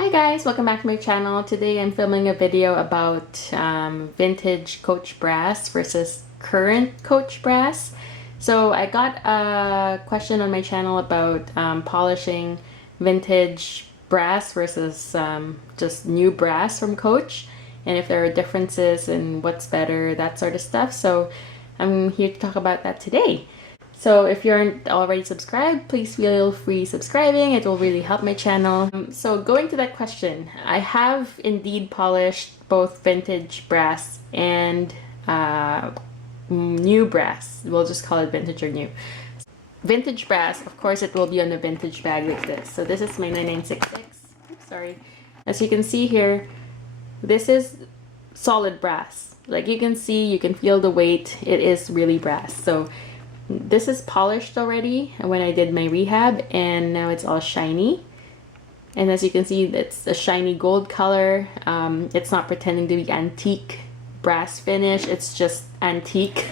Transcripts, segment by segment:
Hi guys, welcome back to my channel. Today I'm filming a video about vintage Coach brass versus current Coach brass. So I got a question on my channel about polishing vintage brass versus just new brass from Coach, and if there are differences and what's better, that sort of stuff. So I'm here to talk about that today. So if you aren't already subscribed, please feel free subscribing. It will really help my channel. So going to that question, I have indeed polished both vintage brass and new brass. We'll just call it vintage or new. Vintage brass, of course, it will be on a vintage bag like this. So this is my 9966. Oops, sorry. As you can see here, this is solid brass. Like you can see, you can feel the weight. It is really brass. So this is polished already when I did my rehab, and now it's all shiny. And as you can see, it's a shiny gold color. It's not pretending to be antique brass finish. It's just antique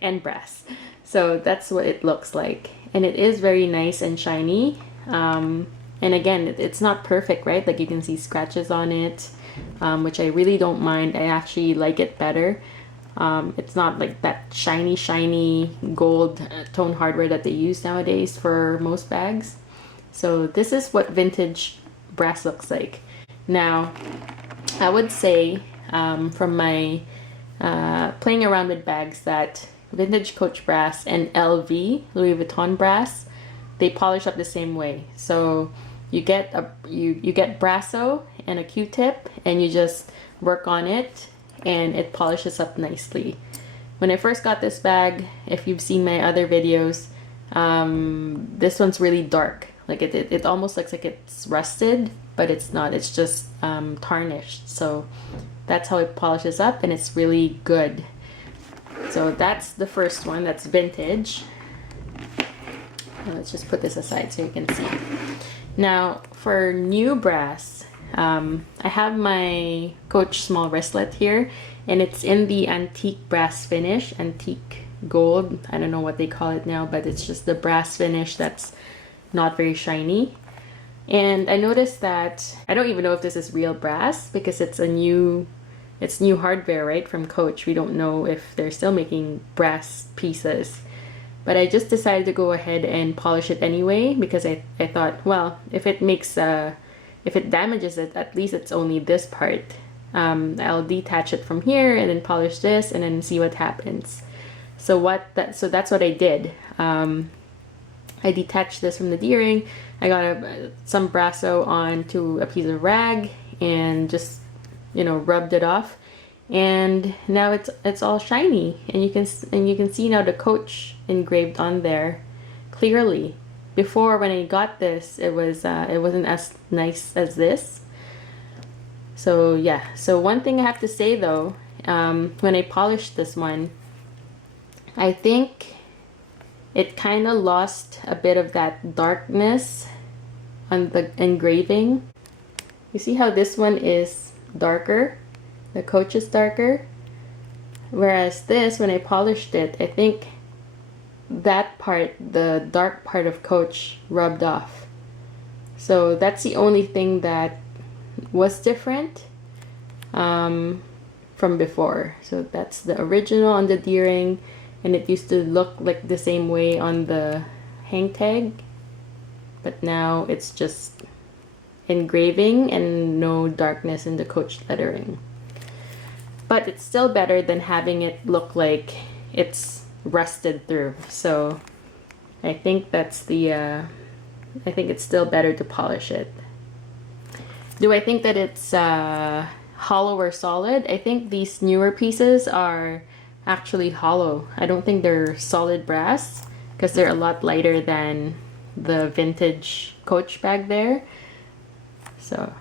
and brass. So that's what it looks like. And it is very nice and shiny. And again, it's not perfect, right? Like you can see scratches on it, which I really don't mind. I actually like it better. It's not like that shiny gold tone hardware that they use nowadays for most bags. So this is what vintage brass looks like. Now, I would say from my playing around with bags that vintage Coach brass and LV, Louis Vuitton brass, they polish up the same way. So you get you get Brasso and a Q-tip, and you just work on it, and it polishes up nicely. When I first got this bag, if you've seen my other videos, this one's really dark. Like it almost looks like it's rusted, but it's not. It's just tarnished. So that's how it polishes up, and it's really good. So that's the first one. That's vintage. Let's just put this aside so you can see. Now for new brass, I have my Coach small wristlet here, and it's in the antique brass finish, antique gold. I don't know what they call it now, but it's just the brass finish that's not very shiny. And I noticed that I don't even know if this is real brass because it's new hardware, right, from Coach. We don't know if they're still making brass pieces. But I just decided to go ahead and polish it anyway because I thought, well, if it damages it, at least it's only this part. I'll detach it from here and then polish this and then see what happens. So that's what I did. I detached this from the D-ring. I got some Brasso onto a piece of rag and just, rubbed it off. And now it's all shiny, and you can see now the Coach engraved on there clearly. Before, when I got this, it wasn't as nice as this. So yeah. So one thing I have to say though, when I polished this one, I think it kind of lost a bit of that darkness on the engraving. You see how this one is darker? The Coach is darker. Whereas this, when I polished it, I think that part, the dark part of Coach, rubbed off. So that's the only thing that was different from before. So that's the original on the D-ring, and it used to look like the same way on the hang tag, but now it's just engraving and no darkness in the Coach lettering. But it's still better than having it look like it's rusted through. So I think that's I think it's still better to polish it. Do I think that it's hollow or solid? I think these newer pieces are actually hollow. I don't think they're solid brass because they're a lot lighter than the vintage Coach bag there. So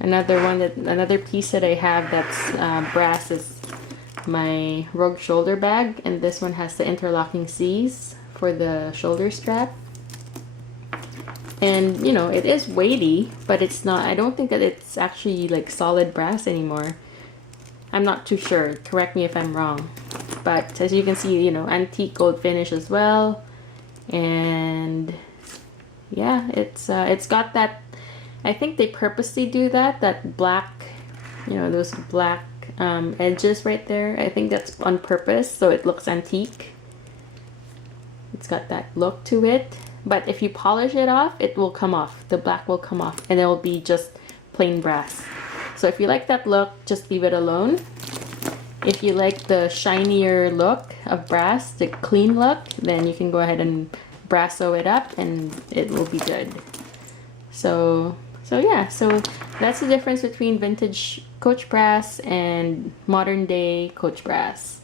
another piece that I have that's brass is my Rogue shoulder bag, and this one has the interlocking C's for the shoulder strap. And it is weighty, but it's not, I don't think that it's actually like solid brass anymore. I'm not too sure, correct me if I'm wrong. But as you can see, antique gold finish as well. And yeah, it's got that I think they purposely do that, black, you know, those black edges right there. I think that's on purpose, so it looks antique. It's got that look to it. But if you polish it off, it will come off. The black will come off and it will be just plain brass. So if you like that look, just leave it alone. If you like the shinier look of brass, the clean look, then you can go ahead and brasso it up and it will be good. So yeah, so that's the difference between vintage Coach brass and modern day Coach brass.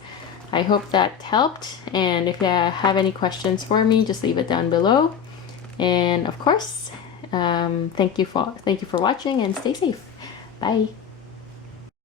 I hope that helped, and if you have any questions for me, just leave it down below. And of course, thank you for watching, and stay safe. Bye.